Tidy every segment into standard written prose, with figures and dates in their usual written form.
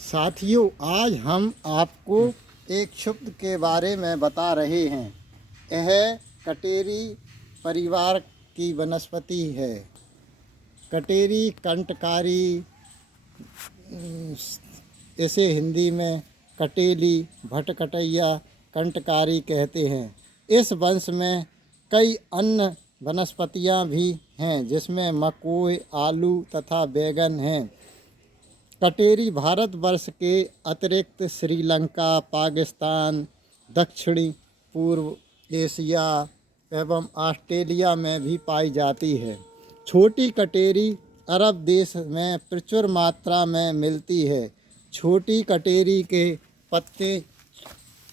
साथियों, आज हम आपको एक शब्द के बारे में बता रहे हैं। यह कटेरी परिवार की वनस्पति है। कटेरी कंटकारी, इसे हिंदी में कटेली, भटकटैया, कंटकारी कहते हैं। इस वंश में कई अन्य वनस्पतियां भी हैं, जिसमें मकोई, आलू तथा बैगन हैं। कटेरी भारतवर्ष के अतिरिक्त श्रीलंका, पाकिस्तान, दक्षिणी पूर्व एशिया एवं ऑस्ट्रेलिया में भी पाई जाती है। छोटी कटेरी अरब देश में प्रचुर मात्रा में मिलती है। छोटी कटेरी के पत्ते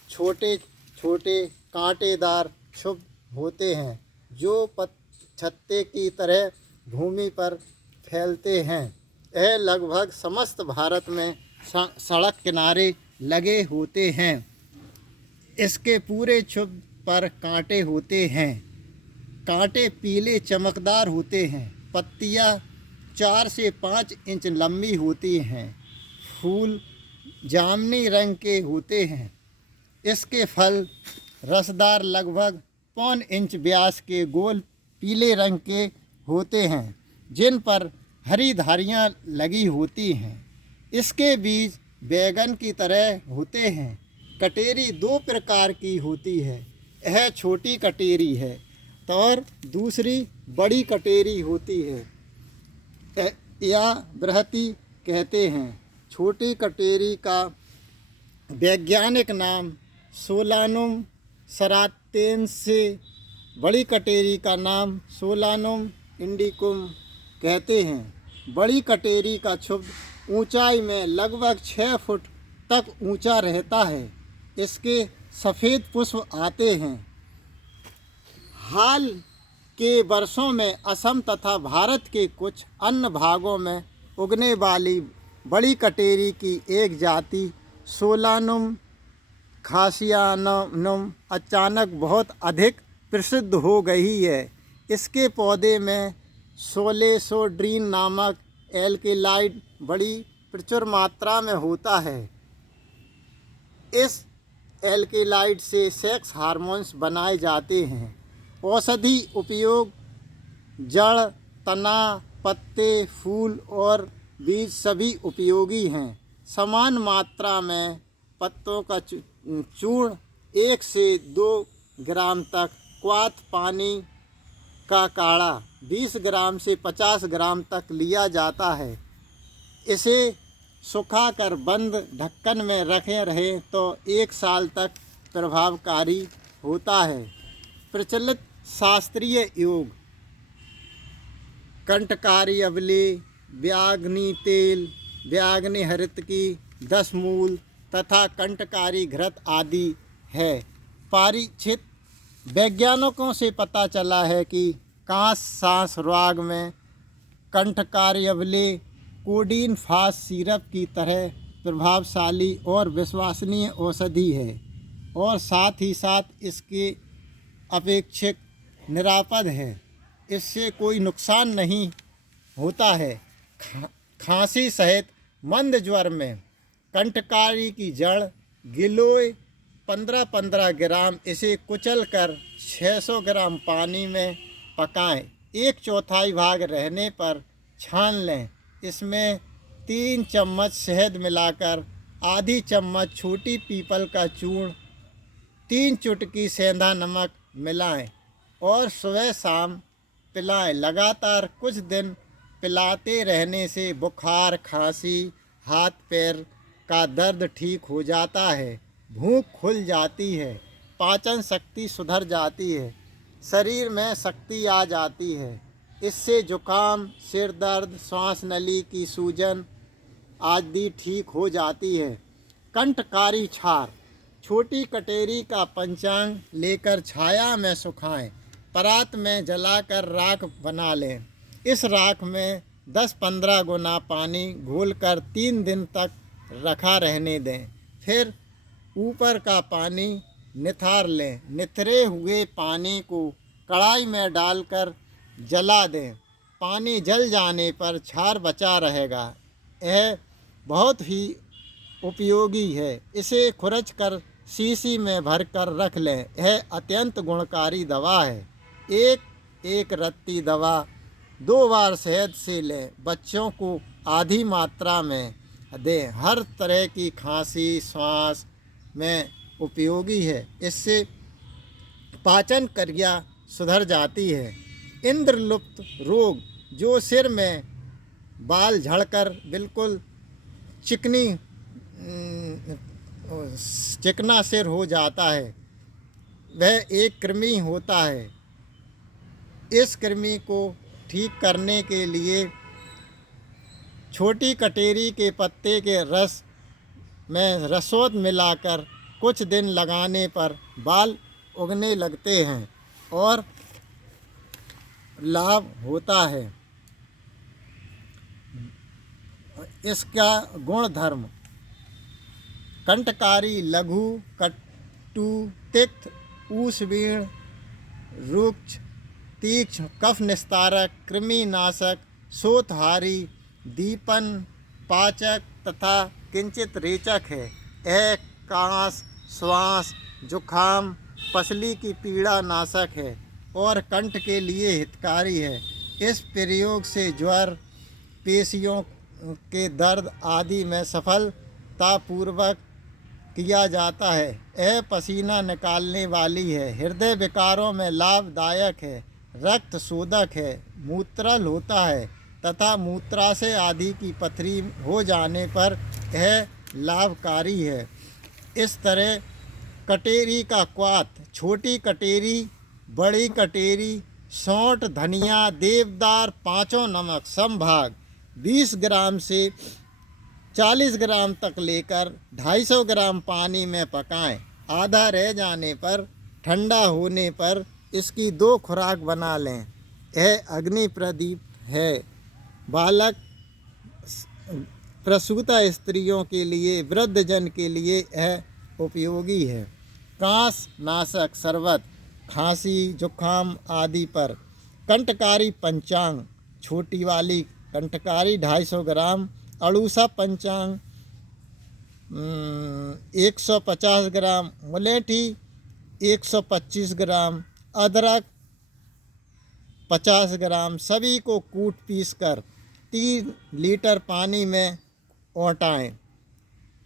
छोटे छोटे कांटेदार क्षुब्ध होते हैं, जो छत्ते की तरह भूमि पर फैलते हैं। यह लगभग समस्त भारत में सड़क किनारे लगे होते हैं। इसके पूरे क्षुब्ध पर कांटे होते हैं। कांटे पीले चमकदार होते हैं। पत्तियां 4 से 5 इंच लंबी होती हैं। फूल जामुनी रंग के होते हैं। इसके फल रसदार, लगभग 1.25 इंच व्यास के गोल पीले रंग के होते हैं, जिन पर हरी धारियाँ लगी होती हैं। इसके बीज बैगन की तरह होते हैं। कटेरी 2 प्रकार की होती है। यह छोटी कटेरी है और दूसरी बड़ी कटेरी होती है, या बृहति कहते हैं। छोटी कटेरी का वैज्ञानिक नाम सोलानुम सरातेंसे, बड़ी कटेरी का नाम सोलानुम इंडिकुम कहते हैं। बड़ी कटेरी का क्षुब्ध ऊंचाई में लगभग 6 फुट तक ऊंचा रहता है। इसके सफ़ेद पुष्प आते हैं। हाल के वर्षों में असम तथा भारत के कुछ अन्य भागों में उगने वाली बड़ी कटेरी की एक जाति सोलानुम खासियानुम अचानक बहुत अधिक प्रसिद्ध हो गई है। इसके पौधे में सोलेसोड्रीन नामक एल्केलाइड बड़ी प्रचुर मात्रा में होता है। इस एल्केलाइड से सेक्स हार्मोन्स बनाए जाते हैं। औषधि उपयोग जड़, तना, पत्ते, फूल और बीज सभी उपयोगी हैं। समान मात्रा में पत्तों का चूर्ण 1 से 2 ग्राम तक, क्वाथ पानी का काढ़ा 20 ग्राम से 50 ग्राम तक लिया जाता है। इसे सुखाकर बंद ढक्कन में रखे रहें तो 1 साल तक प्रभावकारी होता है। प्रचलित शास्त्रीय योग कंटकारी अवले, व्याग्नि तेल, व्याग्नि हरितकी, 10 मूल तथा कंटकारी घृत आदि है। परीक्षित वैज्ञानिकों से पता चला है कि कांस सांस रोग में कंटकारी अवले कोडीन फास सिरप की तरह प्रभावशाली और विश्वसनीय औषधि है, और साथ ही साथ इसके अपेक्षित निरापद है। इससे कोई नुकसान नहीं होता है। खांसी सहित मंद ज्वर में कंटकारी की जड़ गिलोय 15-15 ग्राम, इसे कुचलकर 600 ग्राम पानी में पकाएं। 1/4 भाग रहने पर छान लें। इसमें 3 चम्मच शहद मिलाकर आधी चम्मच छोटी पीपल का चूर्ण, 3 चुटकी सेंधा नमक मिलाएं और सुबह शाम पिलाएं। लगातार कुछ दिन पिलाते रहने से बुखार, खांसी, हाथ पैर का दर्द ठीक हो जाता है। भूख खुल जाती है। पाचन शक्ति सुधर जाती है। शरीर में शक्ति आ जाती है। इससे जुकाम, सिर दर्द, श्वास नली की सूजन आदि ठीक हो जाती है। कंटकारी क्षार, छोटी कटेरी का पंचांग लेकर छाया में सुखाएं। परात में जलाकर राख बना लें। इस राख में 10-15 गुना पानी घोलकर 3 दिन तक रखा रहने दें। फिर ऊपर का पानी निथार लें। निथरे हुए पानी को कढ़ाई में डालकर जला दें। पानी जल जाने पर क्षार बचा रहेगा। यह बहुत ही उपयोगी है। इसे खुरच कर शीशी में भर कर रख लें। यह अत्यंत गुणकारी दवा है। एक रत्ती दवा 2 बार शहद से लें। बच्चों को आधी मात्रा में दें। हर तरह की खांसी सांस में उपयोगी है। इससे पाचन क्रिया सुधर जाती है। इंद्रलुप्त रोग, जो सिर में बाल झड़कर बिल्कुल चिकना सिर हो जाता है, वह एक कृमि होता है। इस कृमि को ठीक करने के लिए छोटी कटेरी के पत्ते के रस में रसोद मिलाकर कुछ दिन लगाने पर बाल उगने लगते हैं और लाभ होता है। इसका गुणधर्म: कंटकारी, लघु, कटु, तिक्त, ऊष्मीण, रुक्ष, तीक्ष्ण, कफ निस्तारक, कृमिनाशक, शोथहारी, दीपन, पाचक तथा किंचित रेचक है। यह कांस, श्वास, जुखाम, पसली की पीड़ा नाशक है और कंठ के लिए हितकारी है। इस प्रयोग से ज्वर, पेशियों के दर्द आदि में सफलतापूर्वक किया जाता है। यह पसीना निकालने वाली है, हृदय विकारों में लाभदायक है, रक्त शोधक है, मूत्रल होता है तथा मूत्राशय आदि की पथरी हो जाने पर यह लाभकारी है। इस तरह कटेरी का क्वाथ, छोटी कटेरी, बड़ी कटेरी, सौंठ, धनिया, देवदार, पाँचों नमक समभाग 20 ग्राम से 40 ग्राम तक लेकर 250 ग्राम पानी में पकाएं। आधा रह जाने पर ठंडा होने पर इसकी 2 खुराक बना लें। यह अग्नि प्रदीप है। बालक, प्रसूता स्त्रियों के लिए, वृद्धजन के लिए यह उपयोगी है। कांस नाशक शरबत, खांसी जुखाम आदि पर। कंटकारी पंचांग, छोटी वाली कंटकारी 250 ग्राम, अड़ूसा पंचांग 150 ग्राम, मुलेठी 125 ग्राम, अदरक 50 ग्राम, सभी को कूट पीस कर 3 लीटर पानी में औटाएं।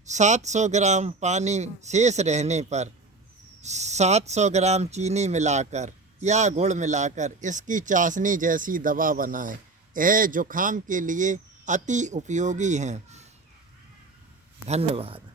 700 ग्राम पानी शेष रहने पर 700 ग्राम चीनी मिलाकर या गुड़ मिलाकर इसकी चाशनी जैसी दवा बनाएं। यह जुखाम के लिए अति उपयोगी हैं। धन्यवाद।